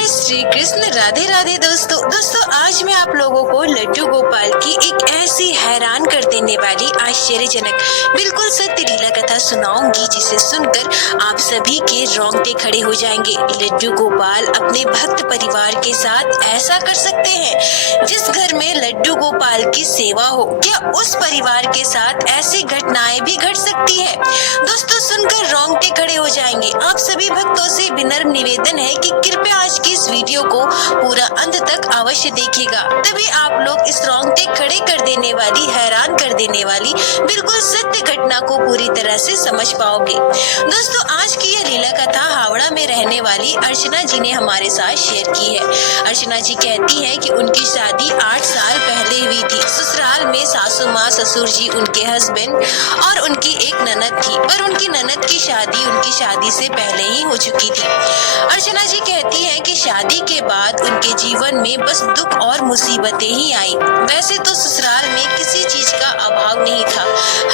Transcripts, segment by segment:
जय श्री कृष्ण, राधे राधे। दोस्तों आज मैं आप लोगों को लड्डू गोपाल की एक ऐसी हैरान कर देने वाली आश्चर्यजनक बिल्कुल सत्य लीला कथा सुनाऊंगी जिसे सुनकर आप सभी के रोंगटे खड़े हो जाएंगे। लड्डू गोपाल अपने भक्त परिवार के साथ ऐसा कर सकते हैं। जिस घर में लड्डू गोपाल की सेवा हो, क्या उस परिवार के साथ ऐसी घटनाएं भी घट सकती है? दोस्तों सुनकर रोंगटे खड़े हो जाएंगे। आप सभी भक्तों से विनम्र निवेदन है कि कृपया आज की इस वीडियो को पूरा अंत तक अवश्य देखिएगा, तभी आप लोग इस रोंगटे खड़े कर देने वाली, हैरान कर देने वाली बिल्कुल सत्य घटना को पूरी तरह से समझ पाओगे। दोस्तों आज की यह लीला कथा हावड़ा में रहने वाली अर्चना जी ने हमारे साथ शेयर की है। अर्चना जी कहती है कि उनकी शादी 8 साल पहले हुई थी। ससुराल में सासू माँ, ससुर जी, उनके हस्बैंड और उनकी एक ननद थी, पर उनकी ननद की शादी उनकी शादी से पहले ही हो चुकी थी। अर्चना जी कहती है कि शादी के बाद उनके जीवन में बस दुख और मुसीबतें ही आई। वैसे तो ससुराल में किसी चीज का अभाव नहीं था।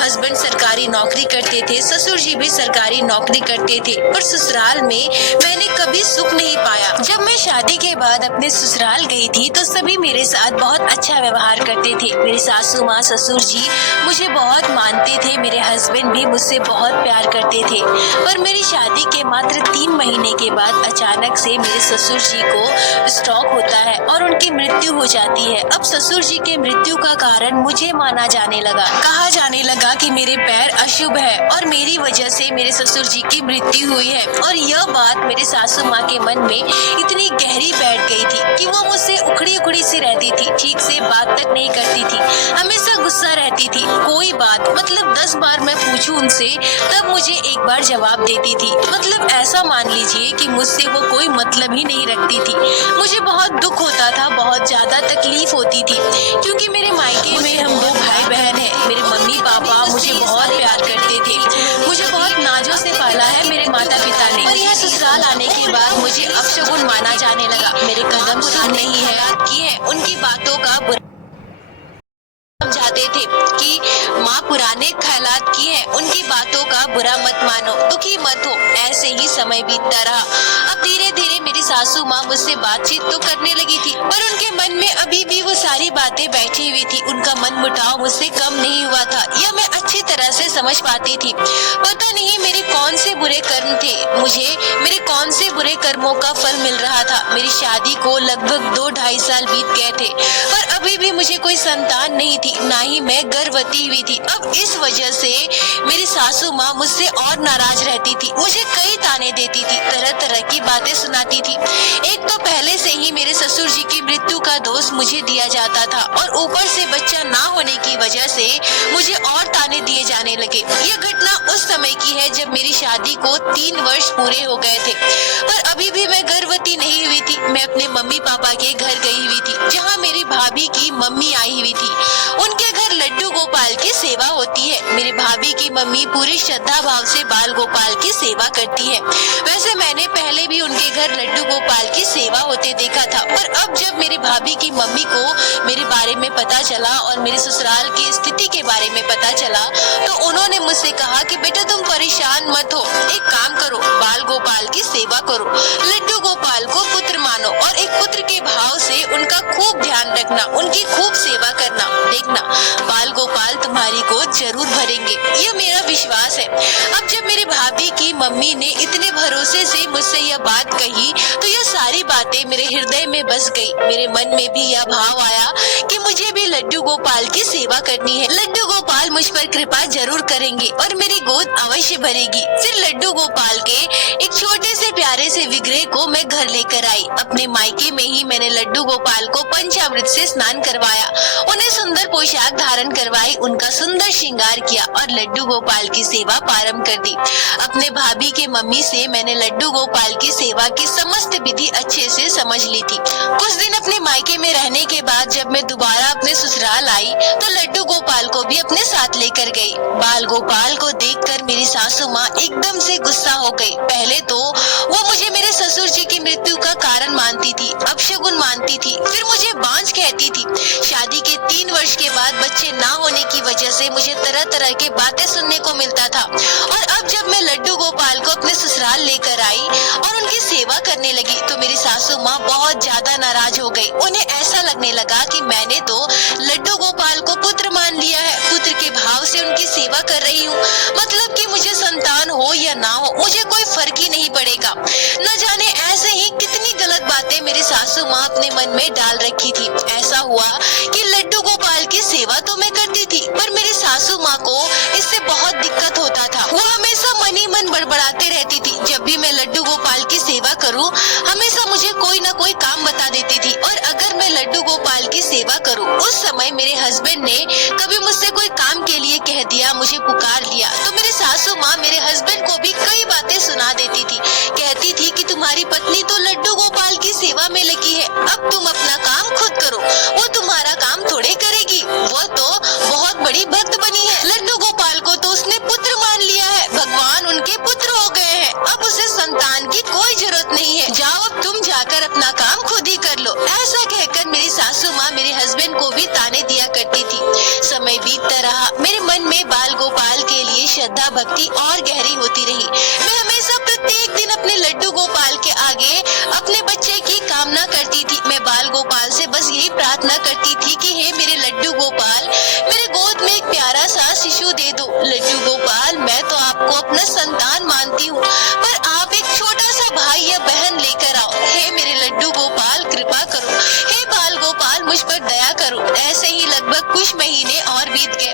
हस्बैंड सरकारी नौकरी करते थे, ससुर जी भी सरकारी नौकरी करते थे, पर ससुराल में मैंने कभी सुख नहीं पाया। जब मैं शादी के बाद अपने ससुराल गई थी तो सभी मेरे साथ बहुत अच्छा व्यवहार करते थे। मेरी सासू माँ, ससुर जी मुझे बहुत मानते थे, मेरे हस्बैंड भी मुझसे बहुत प्यार करते थे। पर मेरी शादी के मात्र 3 महीने के बाद अचानक से मेरे ससुर जी को स्ट्रोक होता है और उनकी मृत्यु हो जाती है। अब ससुर जी के मृत्यु का कारण मुझे माना जाने लगा। कहा जाने लगा कि मेरे पैर अशुभ है और मेरी वजह से मेरे ससुर जी की मृत्यु हुई है। और यह बात मेरे सासू माँ के मन में इतनी गहरी बैठ गई थी कि वो मुझसे उखड़ी उखड़ी सी रहती थी, ठीक से बात तक नहीं करती थी, हमेशा गुस्सा रहती थी। कोई बात मतलब 10 बार मैं पूछूं उनसे तब मुझे एक बार जवाब देती थी। मतलब ऐसा मान लीजिए कि मुझसे वो कोई मतलब ही नहीं रखती थी। मुझे बहुत दुख होता था, बहुत ज्यादा तकलीफ होती थी, क्योंकि मेरे मायके में हम 2 भाई बहन हैं। मेरे मम्मी पापा मुझे बहुत प्यार करते थे, मुझे बहुत नाजों से पाला है मेरे माता पिता ने। और यह ससुराल आने के बाद मुझे अपशगुन माना जाने लगा। मेरे कदम सुन नहीं है कि है उनकी बातों का बुरा समझाते थे कि माँ पुराने ख्यालात की है, उनकी बातों का बुरा मत मानो, दुखी मत हो। ऐसे ही समय बीतता रहा। अब धीरे धीरे मेरी सासू माँ मुझसे बातचीत तो करने लगी थी, पर उनके मन में अभी भी वो सारी बातें बैठी हुई थी। उनका मन मुटाव मुझसे कम नहीं हुआ था, यह मैं अच्छी तरह से समझ पाती थी। पता नहीं मेरे कौन से बुरे कर्म थे, मुझे मेरे कौन से बुरे कर्मों का फल मिल रहा था। मेरी शादी को लगभग 2-2.5 साल बीत गए थे, पर अभी भी मुझे कोई संतान नहीं थी, ना ही मैं गर्भवती हुई थी। अब इस वजह से मेरी सासू माँ मुझसे और नाराज रहती थी, मुझे कई ताने देती थी, तरह तरह की बातें सुनाती थी। एक तो पहले से ही मेरे ससुर जी की मृत्यु का दोष मुझे दिया जाता था और ऊपर से बच्चा ना होने की वजह से मुझे और ताने दिए जाने लगे। यह घटना उस समय की है जब मेरी शादी को 3 वर्ष पूरे हो गए थे, पर अभी भी मैं गर्भवती नहीं हुई थी। मैं अपने मम्मी पापा के घर गई हुई थी, जहाँ मेरी भाभी की मम्मी आई हुई थी। उनके घर लड्डू गोपाल की सेवा होती है। मेरी भाभी की मम्मी पूरी श्रद्धा भाव से बाल गोपाल की सेवा करती है। वैसे मैंने पहले भी उनके घर लड्डू गोपाल की सेवा होते देखा था, पर अब जब मेरी भाभी की मम्मी को मेरे बारे में पता चला और मेरे ससुराल की स्थिति के बारे में पता चला तो उन्होंने मुझसे कहा कि बेटा तुम परेशान मत हो, एक काम करो, बाल गोपाल की सेवा करो, लड्डू गोपाल को पुत्र मानो और एक पुत्र के भाव से उनका खूब ध्यान रखना, उनकी खूब सेवा करना। देखना बाल गोपाल तुम्हारी गोद जरूर भरेंगे, यह मेरा विश्वास है। अब जब मेरी भाभी की मम्मी ने इतने भरोसे से मुझसे यह बात कही तो यह सारी बातें मेरे हृदय में बस गई। मेरे मन में भी यह भाव आया कि मुझे भी लड्डू गोपाल की सेवा करनी है। लड्डू गोपाल मुझ पर कृपा जरूर करेंगे और मेरी गोद अवश्य भरेगी। फिर लड्डू गोपाल के एक छोटे से प्यारे से विग्रह को मैं घर लेकर आई। अपने मायके में ही मैंने लड्डू गोपाल को पंचामृत से स्नान करवाया, उन्हें सुंदर पोशाक धारण करवाई, उनका सुंदर श्रृंगार किया और लड्डू गोपाल की सेवा प्रारंभ कर दी। अपने भाभी के मम्मी से मैंने लड्डू गोपाल की सेवा की समस्त विधि अच्छे से समझ ली थी। कुछ दिन अपने मायके में रहने के बाद जब मैं दोबारा अपने ससुराल आई तो लड्डू गोपाल को भी अपने साथ लेकर गई। बाल गोपाल को देखकर मेरी सासू माँ एकदम से गुस्सा हो गई। पहले तो वो मुझे मेरे ससुर जी की मृत्यु का कारण मानती थी, अपशगुन कौन मानती थी, फिर मुझे बांझ कहती थी। शादी के 3 वर्ष के बाद बच्चे ना होने की वजह से मुझे तरह तरह के बातें सुनने को मिलता था। और अब जब मैं लड्डू गोपाल को अपने ससुराल लेकर आई और उनकी सेवा करने लगी तो मेरी सासू माँ बहुत ज्यादा नाराज हो गई। उन्हें ऐसा लगने लगा कि मैंने तो लड्डू गोपाल को पुत्र मान लिया है, पुत्र के भाव से उनकी सेवा कर रही हूँ। मतलब कि मुझे संतान हो या ना हो मुझे कोई फर्क ही नहीं पड़ेगा। न जाने ऐसे ही कितनी गलत बातें मेरी सासू माँ अपने मन में डाल रखी थी। ऐसा हुआ कि लड्डू गोपाल की सेवा तो मैं करती थी पर मेरी सासू माँ को इससे बहुत दिक्कत होता था। वो हमेशा मन ही मन बड़बड़ाते रहती थी। जब भी मैं लड्डू गोपाल की सेवा करूँ हमेशा मुझे कोई न कोई काम बता देती थी। और अगर मैं लड्डू गोपाल की सेवा करूँ, उस समय मेरे हस्बैंड ने कभी मुझसे कोई काम के लिए कह दिया, मुझे पुकार लिया, तो मेरी सासू माँ मेरे हस्बैंड को भी कई बातें सुना देती थी। कहती थी कि तुम्हारी पत्नी तो लड्डू गोपाल की सेवा में लगी है, अब तुम अपना काम खुद करो, वो तुम्हारा काम थोड़े करेगी, वो तो बहुत बड़ी भक्त बनी है। लड्डू गोपाल को तो उसने पुत्र मान लिया है, भगवान उनके पुत्र हो गए हैं, अब उसे संतान की कोई जरूरत नहीं है, जाओ अब तुम जाकर अपना काम खुद ही कर लो। ऐसा कहकर मेरी सासू माँ मेरे हस्बैंड को भी ताने दिया करती थी। समय बीतता रहा, मेरे मन में बाल गोपाल के लिए श्रद्धा भक्ति और गहरी होती रही। मैं हमेशा प्रत्येक दिन अपने लड्डू गोपाल के आगे अपने बच्चे की कामना करती थी। मैं बाल गोपाल से बस यही प्रार्थना करती थी कि हे मेरे लड्डू गोपाल, मेरे गोद में एक प्यारा सा शिशु दे दो। लड्डू गोपाल, मैं तो आपको अपना संतान मानती हूँ, पर आप एक छोटा सा भाई या बहन लेकर आओ। हे मेरे लड्डू गोपाल, कृपा करो, हे बाल गोपाल, मुझ पर दया करो। ऐसे ही लगभग कुछ महीने और बीत गए।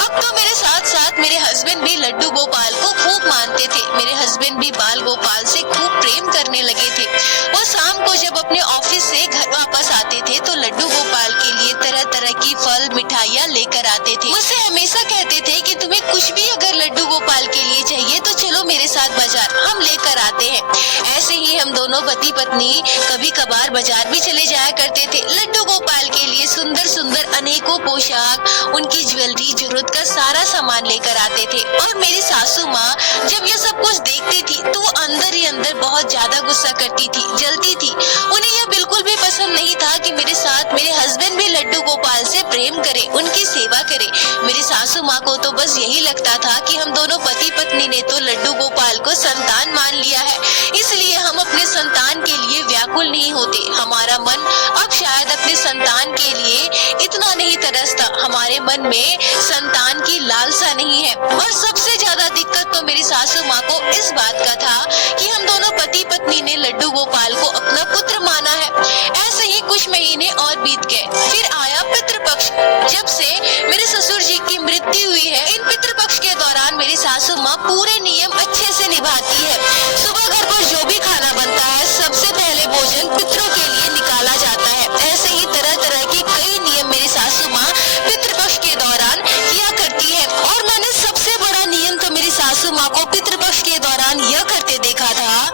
अब तो मेरे साथ साथ मेरे हस्बैंड भी लड्डू गोपाल को खूब मानते थे। मेरे हस्बैंड भी बाल गोपाल से खूब प्रेम करने लगे थे। वो शाम को जब अपने ऑफिस से घर वापस आते थे तो लड्डू गोपाल के लिए तरह तरह की फल मिठाइयाँ लेकर आते थे। मुझसे हमेशा कहते थे कि तुम्हें कुछ भी अगर लड्डू गोपाल के लिए चाहिए तो चलो मेरे साथ बाजार, हम लेकर आते हैं। ऐसे ही हम दोनों पति पत्नी कभी कभार बाजार भी चले जाया करते थे। लड्डू गोपाल के लिए सुंदर सुंदर अनेकों पोशाक, उनकी ज्वेलरी, जरूरत का सारा सामान लेकर आते थे। और मेरी सासू माँ जब ये सब कुछ देखती थी तो वो अंदर ही अंदर बहुत ज्यादा गुस्सा करती थी, जलती थी। उन्हें यह बिल्कुल भी पसंद नहीं था कि मेरे साथ मेरे हस्बैंड भी लड्डू गोपाल से प्रेम करे, उनकी सेवा करे। मेरी सासू माँ को तो बस यही लगता था कि हम दोनों पति पत्नी ने तो लड्डू गोपाल को संतान मान लिया है, इसलिए हम अपने संतान के लिए व्याकुल नहीं होते। हमारा मन अब शायद अपने संतान के लिए इतना नहीं तरसता, हमारे मन में संतान की लालसा नहीं है। और सबसे ज्यादा दिक्कत तो मेरी सासू माँ को इस बात का था कि हम दोनों पति पत्नी ने लड्डू गोपाल को अपना पुत्र माना है। ऐसे ही कुछ महीने और बीत गए। फिर आया पितृपक्ष। जब से मेरे ससुर जी की मृत्यु हुई है, इन पितृपक्ष के दौरान मेरी सासू माँ पूरे नियम अच्छे से निभाती है। सुबह घर पर जो भी खाना बनता है सबसे पहले भोजन पितरों के लिए निकाला जाता है। ऐसे ही तरह तरह के कई नियम मेरी सासू माँ पितृपक्ष के दौरान किया करती है। और मैंने सबसे बड़ा नियम तो मेरी सासू माँ को पितृपक्ष के दौरान यह करते देखा था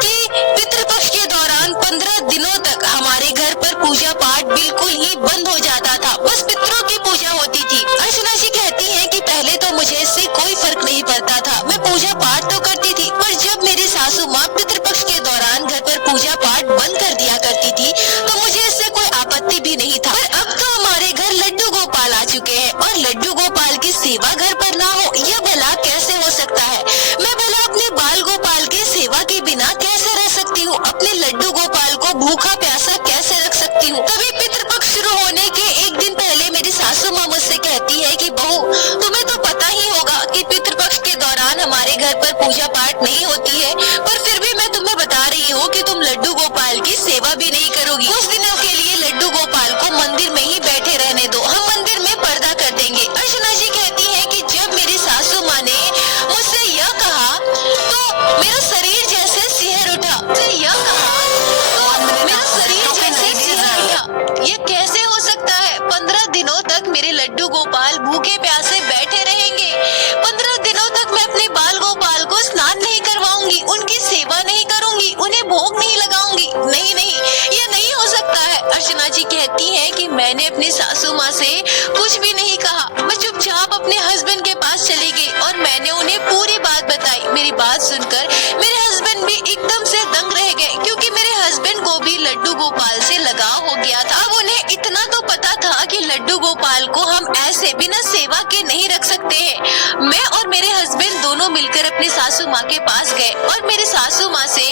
कि पितृपक्ष के दौरान 15 दिनों तक हमारे घर पर पूजा पाठ बिल्कुल ही बंद हो जाता था, बस पितरों की पूजा होती थी। अर्चना जी कहती हैं कि पहले तो मुझे इससे कोई फर्क नहीं पड़ता था, मैं पूजा पाठ तो करती थी, पर जब मेरी सासू माँ पितृपक्ष के दौरान घर पर पूजा पाठ बंद कर दिया करती थी तो मुझे इससे कोई आपत्ति भी नहीं था। पर अब तो हमारे घर लड्डू गोपाल आ चुके हैं और लड्डू गोपाल की सेवा घर पर ना हो, यह भला कैसे हो सकता है? मैं भला अपने बाल गोपाल की सेवा के बिना कैसे रह सकती हूँ? अपने लड्डू गोपाल को भूखा प्यासा कैसे रख सकती हूँ? तभी पितृपक्ष शुरू होने के एक दिन पहले मेरी सासू माँ मुझसे कहती है कि बहू, तुम्हें तो पता ही होगा कि पितृपक्ष के दौरान हमारे घर पर पूजा पाठ नहीं होती है, पर फिर भी मैं तुम्हें बता रही हूँ कि तुम लड्डू गोपाल की सेवा भी नहीं करोगी। कुछ दिनों के लिए लड्डू गोपाल को मंदिर में ही बैठे रहने दो, हम मंदिर में पर्दा कर देंगे। अर्चना जी कहती है कि जब मेरी सासू माँ ने मुझसे यह कहा तो मेरा शरीर जैसे सिहर उठा। यह कहा तो मेरा शरीर जैसे सिहर उठा। ये कैसे हो सकता है? 15 दिनों तक मेरे लड्डू गोपाल भूखे प्यासे बैठे रहेंगे। 15 दिनों तक मैं अपने बाल गोपाल को स्नान नहीं करवाऊंगी, उनकी सेवा नहीं करूंगी, उन्हें भोग नहीं लगाऊंगी। नहीं नहीं, ये नहीं हो सकता है। अर्चना जी कहती है कि मैंने अपनी सासू माँ से कुछ भी नहीं कहा, मैं चुपचाप अपने हस्बैंड के पास चली गई और मैंने उन्हें पूरी बात बताई। मेरी बात सुनकर मेरे हस्बैंड भी एकदम से दंग रह गए, क्योंकि मेरे हस्बैंड को को भी लड्डू गोपाल से लगाव हो गया था। अब उन्हें इतना तो पता था कि लड्डू गोपाल को हम ऐसे बिना सेवा के नहीं रख सकते हैं। मैं और मेरे हस्बैंड दोनों मिलकर अपनी सासू माँ के पास गए और मेरी सासू माँ से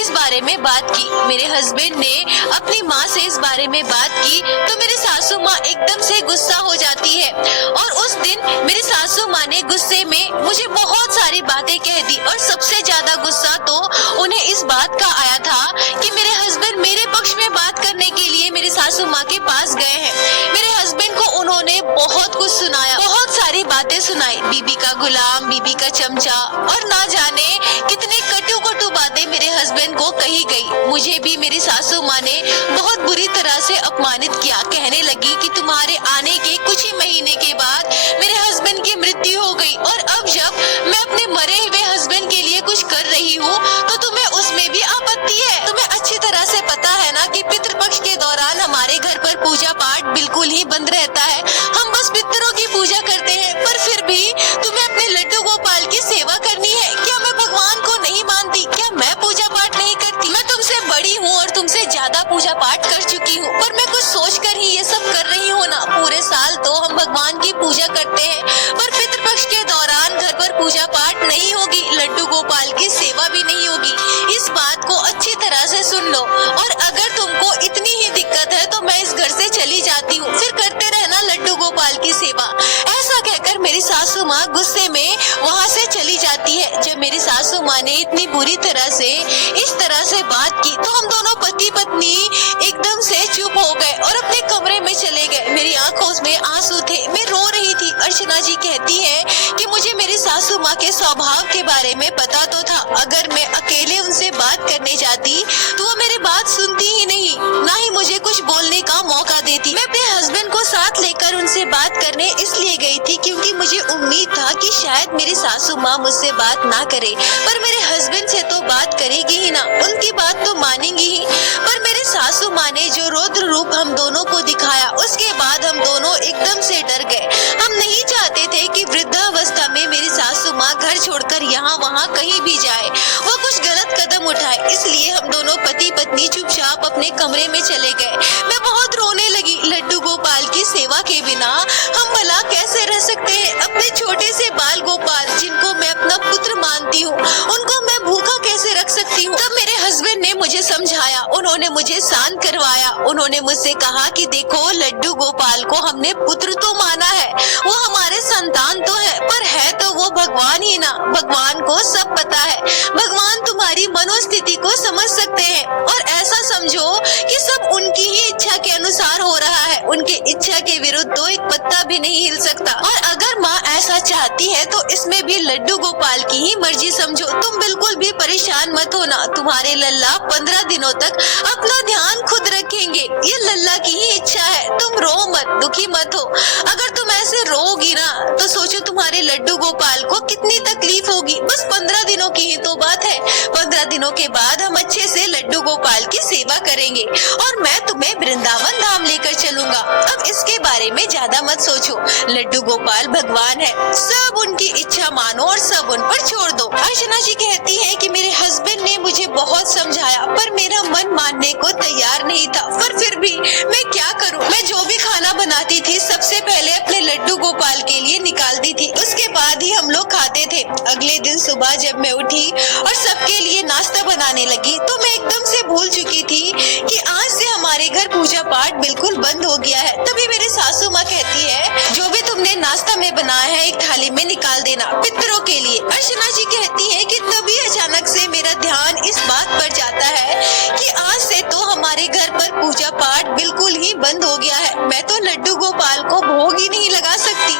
इस बारे में बात की। मेरे हस्बैंड ने अपनी माँ से इस बारे में बात की तो मेरी सासू माँ एकदम से गुस्सा हो जाती है और उस दिन मेरी सासू माँ ने गुस्से में मुझे बहुत सारी बातें कह दी और सबसे ज्यादा गुस्सा तो उन्हें इस बात का आया था कि मेरे हस्बैंड मेरे पक्ष में बात करने के लिए मेरी सासू माँ के पास गए हैं। मेरे हस्बैंड को उन्होंने बहुत कुछ सुनाया, बहुत सारी बातें सुनाई, बीबी का गुलाम, बीबी का चमचा और ना जाने कितने कटु बातें मेरे हस्बैंड को कही गई। मुझे भी मेरी सासू माँ ने बहुत बुरी तरह से अपमानित किया। कहने लगी कि तुम्हारे आने के कुछ ही महीने के बाद मेरे हस्बैंड की मृत्यु हो गई और अब जब मैं अपने मरे हुए हस्बैंड के लिए कुछ कर रही हूँ तो तुम्हें उसमें भी आपत्ति है। तुम्हें अच्छी तरह से पता है ना कि पितृपक्ष के दौरान हमारे घर पर पूजा पाठ बिल्कुल ही बंद रहता है। हम बस पितरों की पूजा करते हैं, पर फिर भी तुम्हें अपने लड्डू गोपाल की सेवा करनी है। क्या मैं भगवान को नहीं मानती? क्या मैं पूजा पाठ नहीं करती? मैं तुमसे बड़ी हूँ और तुमसे ज्यादा पूजा पाठ कर चुकी हूँ, पर मैं कुछ सोच कर ही ये सब कर रही हूँ ना। पूरे साल तो हम भगवान की पूजा करते हैं, पर पितृपक्ष के दौरान घर पर पूजा पाठ नहीं होगी, लड्डू गोपाल की सेवा भी नहीं होगी। इस बात को अच्छी तरह से सुन लो और अगर तुमको इतनी ही दिक्कत है तो मैं इस घर से चली जाती हूँ, फिर करते रहना लड्डू गोपाल की सेवा। ऐसा कहकर मेरी सासू माँ गुस्से में वहाँ से चली जाती है। जब मेरी सासू माँ ने इतनी बुरी तरह से इस तरह से बात की तो हम दोनों पति पत्नी एकदम से चुप हो गए और अपने कमरे में चले गए। मेरी आंखों में आंसू थे, मैं रो रही थी। अर्चना जी कहती है कि मुझे मेरी सासू माँ के स्वभाव के बारे में पता तो था, अगर मैं अकेले उनसे बात करने जाती तो वो मेरी बात सुनती ही नहीं, ना ही मुझे कुछ बोलने का मौका देती। मैं अपने हस्बैंड को साथ लेकर उनसे बात करने इसलिए गई थी क्योंकि मुझे उम्मीद था कि शायद मेरी सासू माँ मुझसे बात ना करे, पर मेरे हस्बैंड से तो बात करेगी ही ना, उनकी बात तो मानेंगी ही। पर मेरे सासू माँ ने जो रौद्र रूप हम दोनों को दिखाया उसके बाद हम दोनों एकदम से डर गए। हम नहीं चाहते थे कि वृद्धावस्था में मेरी सासू माँ घर छोड़कर यहाँ वहाँ कहीं भी जाए, वो कुछ गलत कदम उठाए, इसलिए हम दोनों पति पत्नी चुपचाप अपने कमरे में चले गए। मैं बहुत रोने लगी। लड्डू गोपाल की सेवा के बिना हम भला कैसे रह सकते हैं? अपने छोटे से बाल गोपाल जिनको मैं अपना पुत्र मानती हूँ, उनको मैं भूखा कैसे रख सकती हूँ? तब मेरे हस्बैंड ने मुझे समझाया, उन्होंने मुझे शांत करवाया। उन्होंने मुझसे कहा कि देखो लड्डू गोपाल को हमने पुत्र तो माना है, वो हमारे संतान तो है, पर है तो वो भगवान ही ना। भगवान को सब पता है, भगवान तुम्हारी मनोस्थिति को समझ सकते हैं और ऐसा समझो कि सब उनकी ही इच्छा के अनुसार हो रहा है। उनके इच्छा के विरुद्ध तो एक पत्ता भी नहीं हिल सकता और अगर माँ ऐसा चाहती है तो इसमें भी लड्डू गोपाल की ही मर्जी समझो। तुम बिल्कुल भी परेशान मत होना, तुम्हारे लल्ला 15 दिनों तक अपना ध्यान खुद रखेंगे, ये लल्ला की ही इच्छा है। तुम रो मत, दुखी मत हो। अगर तुम ऐसे रोगी ना तो सोचो तुम्हारे लड्डू गोपाल को कितनी तकलीफ होगी। बस 15 दिनों की ही तो बात है, 15 दिनों के बाद हम अच्छे से लड्डू गोपाल की सेवा करेंगे और मैं तुम्हें वृंदावन धाम लेकर चलूंगा। अब इसके बारे में ज्यादा मत सोचो, लड्डू गोपाल भगवान है, सब उनकी इच्छा मानो और सब उन पर छोड़ दो। अर्चना जी कहती है कि मेरे हस्बैंड ने मुझे बहुत समझाया पर मेरा मन मानने को तैयार नहीं था, पर फिर भी मैं क्या करूं? मैं जो भी खाना बनाती थी सबसे पहले अपने लड्डू गोपाल के लिए निकालती थी, उसके बाद ही हम लोग खाते थे। अगले दिन सुबह जब मैं उठी और सबके लिए नाश्ता बनाने लगी तो मैं एकदम से भूल चुकी थी कि आज से हमारे घर पूजा पाठ बिल्कुल बंद हो गया है। तभी मेरी सासू माँ कहती है जो भी तुमने नाश्ता में बनाया है एक थाली में निकाल देना पितरों के लिए। अर्चना जी कहती है कि तभी अचानक से मेरा ध्यान इस बात पर जाता है कि आज से तो हमारे घर पर पूजा पाठ बिल्कुल ही बंद हो गया है। मैं तो लड्डू गोपाल को भोग ही नहीं लगा सकती।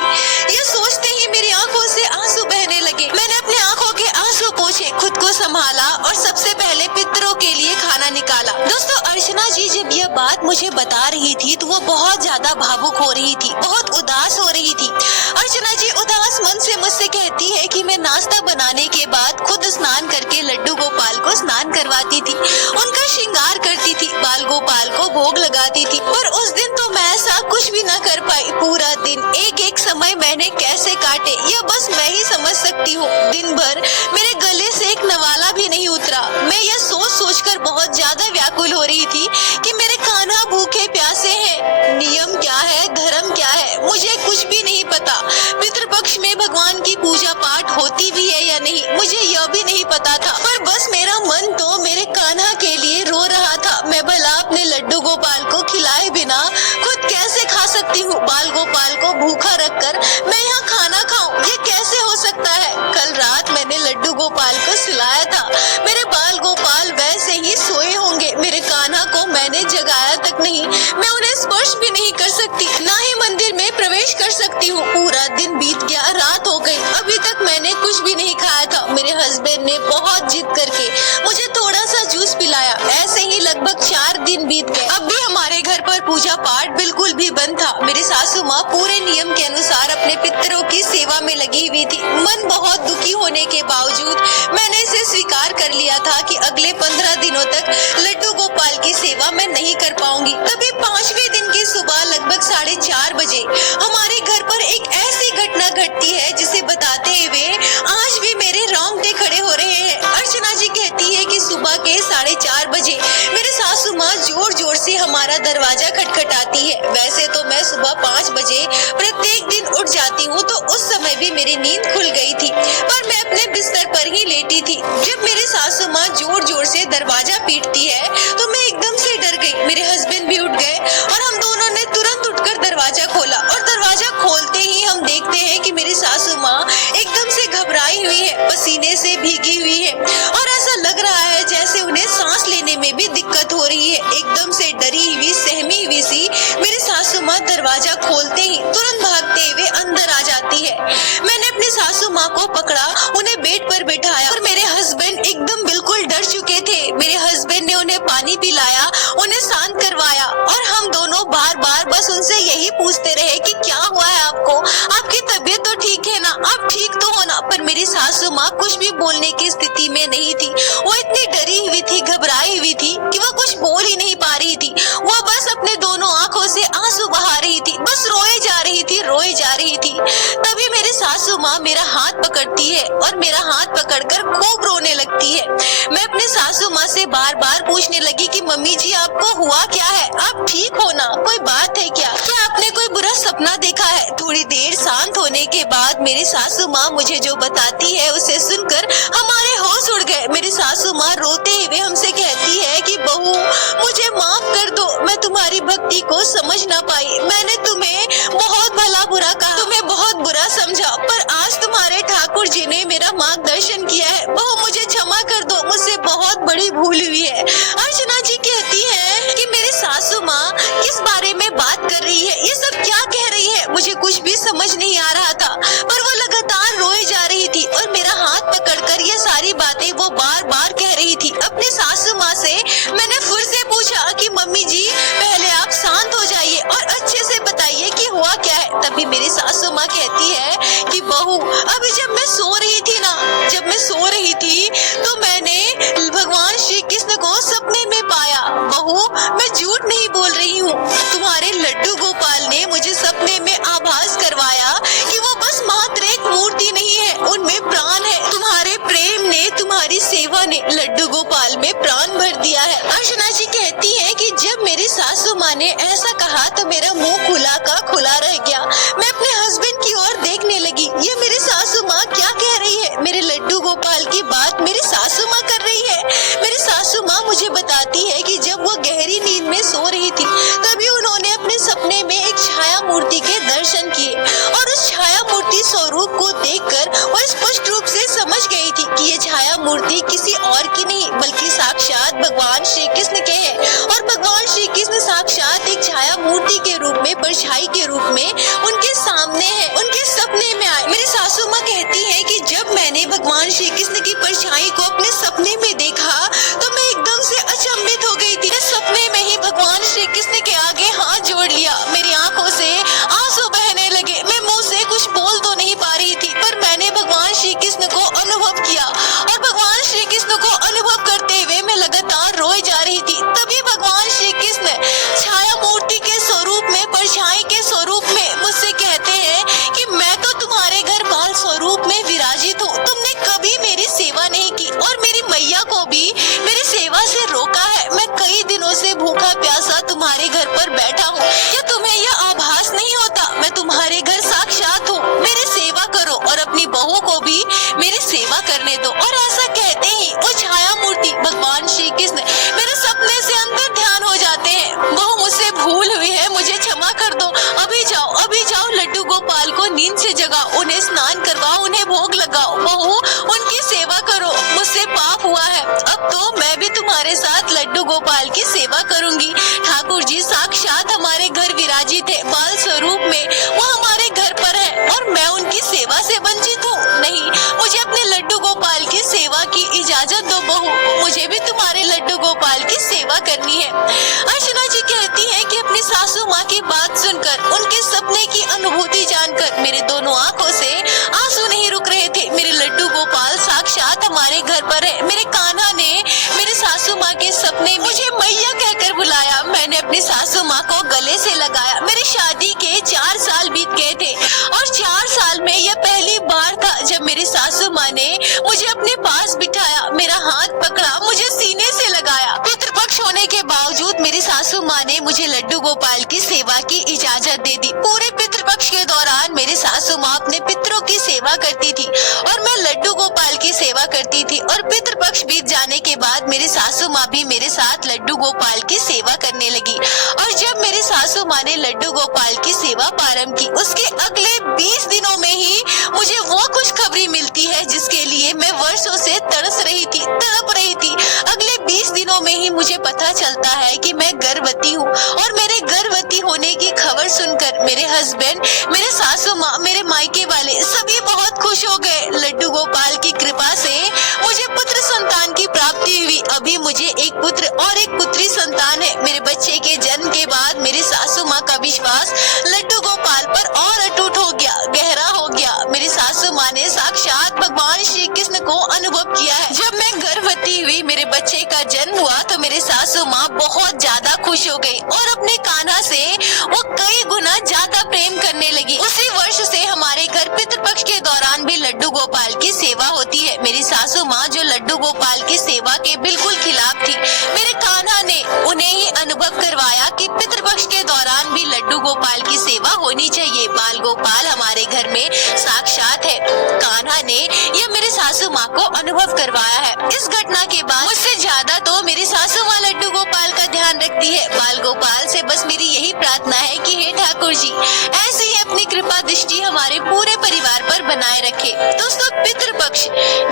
यह सोचते ही मेरी आंखों से आंसू बहने लगे। मैंने अपने आंखों के आंसू पोंछे, खुद को संभाला और सबसे पहले पितरों के लिए खाना निकाला। दोस्तों अर्चना जी जब यह बात मुझे बता रही थी तो वो बहुत ज्यादा भावुक हो रही थी, बहुत उदास हो रही थी। अर्चना जी उदास मन से मुझसे कहती है कि मैं नाश्ता बनाने के बाद खुद स्नान करके लड्डू गोपाल को स्नान करवाती थी, उनका श्रृंगार करती थी, बाल गोपाल को भोग लगाती थी। पर उस दिन तो मैं ऐसा कुछ भी न कर पाई। पूरा दिन एक एक समय मैंने कैसे काटे यह बस मैं ही समझ सकती हूँ। दिन भर मेरे गले से एक नवाला भी नहीं उतरा। मैं यह सोच सोचकर बहुत ज्यादा व्याकुल हो रही थी कि मेरे कान्हा भूखे प्यासे हैं। नियम क्या है, धर्म क्या है, मुझे कुछ भी नहीं पता। पितृपक्ष में भगवान की पूजा पाठ होती भी है या नहीं, मुझे यह भी नहीं पता था। पर बस मेरा मन तो मेरे कान्हा के लिए रो रहा था। मैं भला अपने लड्डू गोपाल को खिलाए बिना खुद कैसे खा सकती हूँ? बाल गोपाल को भूखा रखकर मैं यहाँ खाना खाऊं, ये कैसे हो सकता है? कल रात मैंने लड्डू गोपाल को सुलाया था। मेरे बाल गोपाल वैसे ही सोए होंगे। मेरे कान्हा को मैंने जगाया तक नहीं। मैं उन्हें स्पर्श भी नहीं कर सकती, ना ही मंदिर में प्रवेश कर सकती हूँ। पूरा दिन बीत गया, रात हो गई, अभी तक मैंने कुछ भी नहीं खाया था। मेरे हस्बैंड ने बहुत जिद करके मुझे थोड़ा सा जूस पिलाया। ऐसे ही लगभग 4 दिन बीत गए। अब भी हमारे घर पर पूजा पाठ बिल्कुल भी बंद था। मेरी सासू माँ पूरे नियम के अनुसार अपने पितरों की सेवा में लगी हुई थी। मन बहुत दुखी होने के बावजूद मैंने इसे स्वीकार कर लिया था कि अगले 15 दिनों तक लड्डू गोपाल की सेवा मैं नहीं कर पाऊंगी। तभी 5वें दिन की सुबह लगभग 4:30 बजे हमारे घर पर एक ऐसी घटना घटती है जिसे बताते हुए आज भी मेरे रोंगटे खड़े हो रहे हैं। अर्चना जी कहती है कि सुबह के 4:30 बजे मेरे सासू माँ जोर जोर से हमारा दरवाजा खटखटाती है। वैसे तो मैं सुबह 5 बजे प्रत्येक दिन उठ जाती हूँ, तो उस समय भी मेरी नींद खुल गई थी, पर मैं अपने बिस्तर पर ही लेटी थी। जब मेरी सासू माँ जोर जोर से दरवाजा पीटती है तो मैं एकदम से डर गई। मेरे हस्बैंड भी उठ गए और हम दोनों ने तुरंत उठकर दरवाजा खोला, और दरवाजा खोलते ही हम देखते हैं कि मेरी सासू माँ एकदम से घबराई हुई है, पसीने से भीगी हुई है, और ऐसा लग रहा है जैसे उन्हें सांस लेने में भी दिक्कत हो रही है। एकदम से डरी हुई, सहमी हुई सी मेरी सासू माँ दरवाजा खोलते ही तुरंत भागते हुए अंदर आ जाती है। मैंने अपनी सासू माँ को पकड़ा, उन्हें बेड पर बिठाया, और मेरे हस्बैंड एकदम बिल्कुल डर चुके थे। मेरे हस्बैंड ने उन्हें पानी पिलाया, उन्हें शांत करवाया, और हम दोनों बार बार बस उनसे यही पूछते रहे कि क्या हुआ है आपको, आपकी तबीयत तो ठीक है ना, आप ठीक तो हो ना? पर मेरी सासू माँ कुछ भी बोलने की स्थिति में नहीं थी। वो इतनी डरी हुई थी, घबराई हुई थी कि वो कुछ बोल ही नहीं पा रही थी। वो बस अपने दोनों आंखों से आंसू बहा रही थी, बस रोए जा रही थी, रोए जा रही थी। तभी मेरी सासू माँ मेरा हाथ पकड़ती है और मेरा हाथ पकड़कर खूब रोने लगती है। मैं अपने सासू माँ से बार बार पूछने लगी कि मम्मी जी आपको हुआ क्या है, आप ठीक हो ना, कोई बात है क्या आपने कोई बुरा सपना देखा है? थोड़ी देर शांत होने के बाद मेरी सासू माँ मुझे जो बताती है उसे सुनकर हमारे होश उड़ गए। मेरी सासू माँ रोते हुए हमसे कहती है कि बहू मुझे माफ कर दो, मैं तुम्हारी भक्ति को समझ ना पाई, मैंने तुम्हें बहुत भला बुरा कहा, तुम्हें बहुत बुरा समझा, पर आज तुम्हारे ठाकुर जी ने मेरा मार्गदर्शन किया है। बहू मुझे क्षमा कर दो, मुझसे बहुत बड़ी भूल हुई है। अर्चना जी कहती है कि मेरी सासू माँ किस बारे में बात कर रही है, ये सब क्या कह रही है? मुझे कुछ भी समझ नहीं आ रहा था, पर वो लगातार रोए जा रही थी और मेरा हाथ पकड़कर ये सारी बातें वो बार बार कह रही थी। अपनी सासू माँ से मैंने फिर से पूछा कि मम्मी जी पहले आप शांत हो जाइए और अच्छे से बताइए कि हुआ क्या है। तभी मेरी सासू माँ कहती है कि बहू अभी जब मैं सो रही थी ना, जब मैं सो रही थी तो मैंने भगवान श्री कृष्ण को सपने में पाया। बहू मैं झूठ नहीं बोल रही हूँ, तुम्हारे लड्डू गोपाल ने मुझे सपने में आभास करवाया कि वो बस मात्र एक मूर्ति नहीं है, उनमें प्राण है। तुम्हारे प्रेम ने, तुम्हारी सेवा ने लड्डू गोपाल में प्राण भर दिया है। अर्चना जी कहती है कि जब मेरी सासू माँ ने ऐसा कहा तो मेरा मुंह खुला का खुला रह गया। मैं अपने हस्बैंड की ओर देखने लगी, ये मेरी सासू माँ क्या कह रही है? मेरे लड्डू गोपाल की बात मेरी सासू माँ कर रही है। मेरी सासू माँ मुझे बताती है कि जब वो गहरी नींद में सो रही थी तभी उन्होंने अपने सपने में एक छाया मूर्ति के दर्शन किए, और उस छाया मूर्ति स्वरूप को देखकर वो स्पष्ट रूप से समझ गई थी कि ये छाया मूर्ति किसी और की नहीं बल्कि साक्षात भगवान श्री कृष्ण के है, और भगवान श्री कृष्ण साक्षात एक छाया मूर्ति के रूप में, परछाई के रूप में उनके सामने है, उनके सपने में आए। मेरी सासू माँ कहती है कि जब मैंने भगवान श्री कृष्ण की परछाई को अपने सपने में देखा तो मैं एकदम से अचंभित हो गई थी। सपने में ही भगवान श्री कृष्ण के आगे हाथ जोड़ लिया, मेरी आंखों से आंसू बहने लगे। मैं मुंह से कुछ बोल तो नहीं पा रही थी, पर मैंने भगवान श्री कृष्ण को अनुभव किया, और भगवान श्री कृष्ण को अनुभव करते हुए मैं लगातार रोए जा रही थी। तभी भगवान श्री कृष्ण छाया मूर्ति के स्वरूप में, परछाई के स्वरूप में मुझसे कहते हैं कि मैं तो तुम्हारे घर बाल स्वरूप में विराजित हूँ, तुमने कभी मेरी सेवा नहीं की, और मेरी भूखा प्यासा तुम्हारे घर पर बैठा हूँ। क्या तुम्हें यह आभास नहीं होता मैं तुम्हारे घर साक्षात हूँ? मेरी सेवा करो और अपनी बहू को भी मेरी सेवा करने दो। और ऐसा कहते ही वो छाया मूर्ति भगवान श्री कृष्ण मेरे सपने से अंदर ध्यान हो जाते हैं। बहू मुझसे भूल हुई है, मुझे क्षमा कर दो। अभी जाओ लड्डू गोपाल को नींद से जगाओ, उन्हें स्नान करवाओ, उन्हें भोग लगाओ। बहू उनकी सेवा करो, मुझसे पाप हुआ है। अब तो मैं भी तुम्हारे साथ लड्डू गोपाल की सेवा करूंगी। ठाकुर जी साक्षात हमारे घर विराजित है, बाल स्वरूप में वो हमारे घर पर है और मैं उनकी सेवा से वंचित हूँ? नहीं, मुझे अपने लड्डू गोपाल की सेवा की इजाजत दो बहू, मुझे भी तुम्हारे लड्डू गोपाल की सेवा करनी है। अर्चना जी कहती है कि अपनी सासू माँ की बात सुनकर, उनके सपने की अनुभूति जानकर मेरे दोनों आंखों से आंसू नहीं रुक रहे थे। मेरे लड्डू गोपाल साक्षात हमारे घर पर है। मेरे कान्हा ने मेरे सासू माँ के सपने मुझे मैया कहकर बुलाया। मैंने अपनी सासू माँ को गले से लगाया। मेरी शादी के 4 साल बीत गए थे और 4 साल में यह पहली बार था जब मेरी सासू माँ ने मुझे अपने पास बिठाया, मेरा हाथ पकड़ा, मुझे सीने से लगाया। पितृपक्ष होने के बावजूद मेरी सासू माँ ने मुझे लड्डू गोपाल की सेवा की इजाजत दे दी। पूरे पितृपक्ष के दौरान मेरी सासू माँ अपने पितरों की सेवा करती थी और मैं लड्डू गोपाल की सेवा करती थी। और पितृपक्ष बीत जाने के बाद मेरी सासू माँ भी मेरे साथ लड्डू गोपाल की सेवा करने लगी। और जब मेरी सासू माँ ने लड्डू गोपाल की सेवा प्रारंभ की, उसके अगले 20 दिनों में ही मुझे वो खुशखबरी मिलती है जिसके लिए मैं वर्षों से तड़प रही थी। अगले 20 दिनों में ही मुझे पता चलता है कि मैं गर्भवती हूँ और मेरे गर्भवती होने की खबर सुनकर मेरे हस्बैंड, मेरे सासू माँ, मेरे मायके वाले सभी बहुत खुश हो गए। लड्डू गोपाल की कृपा से मुझे पुत्र संतान की प्राप्ति हुई। अभी मुझे एक पुत्र और एक पुत्री संतान है। मेरे बच्चे के जन्म के बाद मेरी सासू माँ का विश्वास लड्डू गोपाल पर और अटूट हो गया, गहरा हो गया। मेरी सासू माँ ने साक्षात भगवान श्री कृष्ण को अनुभव किया है। जब मैं गर्भवती हुई, मेरे बच्चे का जन्म हुआ तो मेरी सासू माँ बहुत ज्यादा खुश हो गई और अपने कान्हा से वो कई गुना ज्यादा प्रेम करने लगी। उसी वर्ष से हमारे घर पितृपक्ष के दौरान भी लड्डू गोपाल की सेवा होती है। मेरी सासू माँ जो लड्डू गोपाल की सेवा के बिल्कुल खिलाफ थी, मेरे कान्हा ने उन्हें ही अनुभव करवाया कि पितृपक्ष के दौरान भी लड्डू गोपाल की सेवा होनी चाहिए। बाल गोपाल हमारे घर में साक्षात है। कान्हा ने यह मेरे सासू माँ को अनुभव करवाया है। इस घटना के बाद मुझसे ज्यादा तो मेरी सासू माँ लड्डू गोपाल का ध्यान रखती है। बाल गोपाल से बस मेरी यही प्रार्थना है कि हे ठाकुर जी ऐसी ही अपनी कृपा दृष्टि हमारे पूरे परिवार पर बनाए रखे। दोस्तों, पितृपक्ष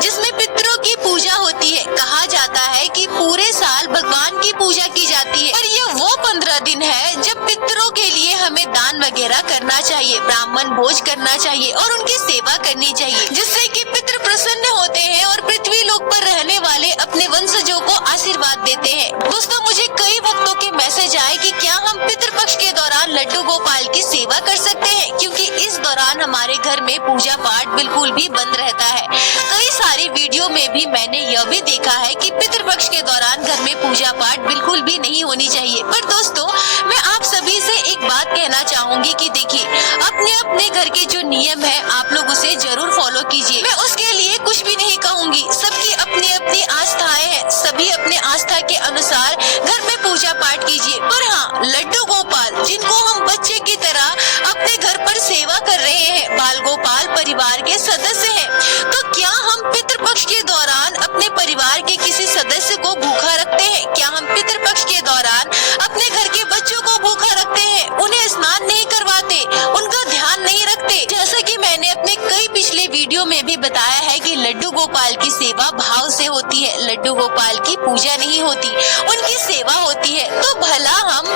जिसमें पितरों की पूजा होती है, कहा जाता है कि पूरे साल भगवान की पूजा की जाती है, पर यह वो 15 दिन है जब पितरों के लिए हमें दान वगैरह करना चाहिए, ब्राह्मण भोज करना चाहिए और उनकी सेवा करनी चाहिए, जिससे कि पितृ प्रसन्न होते हैं और पृथ्वी लोक पर रहने वाले अपने वंशजों को आशीर्वाद देते हैं। दोस्तों, मुझे कई भक्तों के मैसेज आए कि क्या हम पितृपक्ष के दौरान लड्डू गोपाल की सेवा कर सकते हैं, क्योंकि इस दौरान हमारे घर में पूजा पाठ बिल्कुल भी बंद रहता है। कई सारी वीडियो में भी मैंने यह भी देखा है कि पितृपक्ष के दौरान घर में पूजा पाठ बिल्कुल भी नहीं होनी चाहिए। पर दोस्तों, मैं आप सभी से एक बात कहना चाहूंगी कि देखिए, अपने अपने घर के जो नियम है आप लोग उसे जरूर फॉलो कीजिए। मैं उसके लिए कुछ भी नहीं कहूंगी, सबकी अपनी अपनी आस्थाएं हैं, सभी अपने आस्था के अनुसार घर में पूजा पाठ कीजिए। पर हाँ, लड्डू गोपाल जिनको हम बच्चे की तरह अपने घर पर सेवा कर रहे हैं, बाल गोपाल परिवार के सदस्य हैं, तो क्या हम पितृपक्ष के दौरान अपने परिवार के किसी सदस्य को भूखा रखते हैं? क्या हम पितृपक्ष के दौरान अपने घर के बच्चों को भूखा रखते हैं, उन्हें स्नान नहीं करवाते, उनका ध्यान नहीं रखते? जैसा कि मैंने अपने कई पिछले वीडियो में भी बताया है कि लड्डू गोपाल की सेवा भाव से होती है, लड्डू गोपाल की पूजा नहीं होती, उनकी सेवा होती है। तो भला हम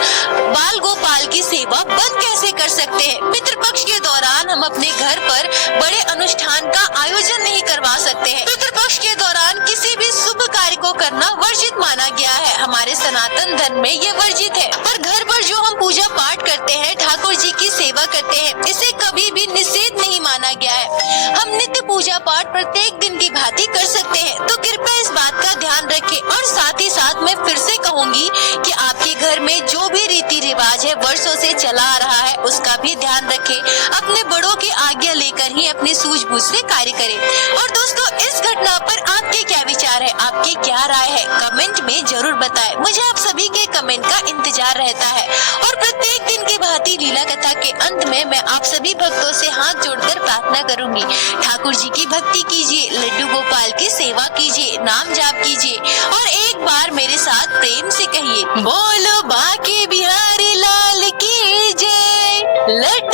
बाल गोपाल की सेवा बंद कैसे कर सकते हैं? पितृपक्ष के दौरान हम अपने घर पर बड़े अनुष्ठान का आयोजन नहीं करवा सकते हैं। पितृपक्ष के दौरान किसी भी शुभ कार्य को करना वर्जित माना गया है, हमारे सनातन धर्म में ये वर्जित है। पर घर पर जो हम पूजा पाठ करते हैं, ठाकुर जी की सेवा करते हैं, इसे कभी भी निषेध नहीं माना गया है। हम नित्य पूजा पाठ प्रत्येक दिन की भांति कर सकते हैं। तो कृपया इस बात का ध्यान रखें। और साथ ही साथ मैं फिर से कहूंगी कि आपके घर में जो भी रीति रिवाज है वर्षों से चला आ रहा है उसका भी ध्यान रखें। अपने बड़ों की आज्ञा लेकर ही अपनी सूझबूझ से कार्य करें। और दोस्तों, इस घटना पर आपके क्या विचार है, आपकी क्या राय है, कमेंट में जरूर बताएं। मुझे आप सभी के कमेंट का इंतजार रहता है। और प्रत्येक दिन की भांति लीला कथा के अंत में मैं आप सभी भक्तों से हाथ जोड़कर प्रार्थना करूंगी, ठाकुर जी की भक्ति कीजिए, लड्डू गोपाल की सेवा कीजिए, नाम जाप कीजिए और एक बार मेरे साथ प्रेम से कहिए, बोलो बाके बिहारी लाल की जय। लड्डू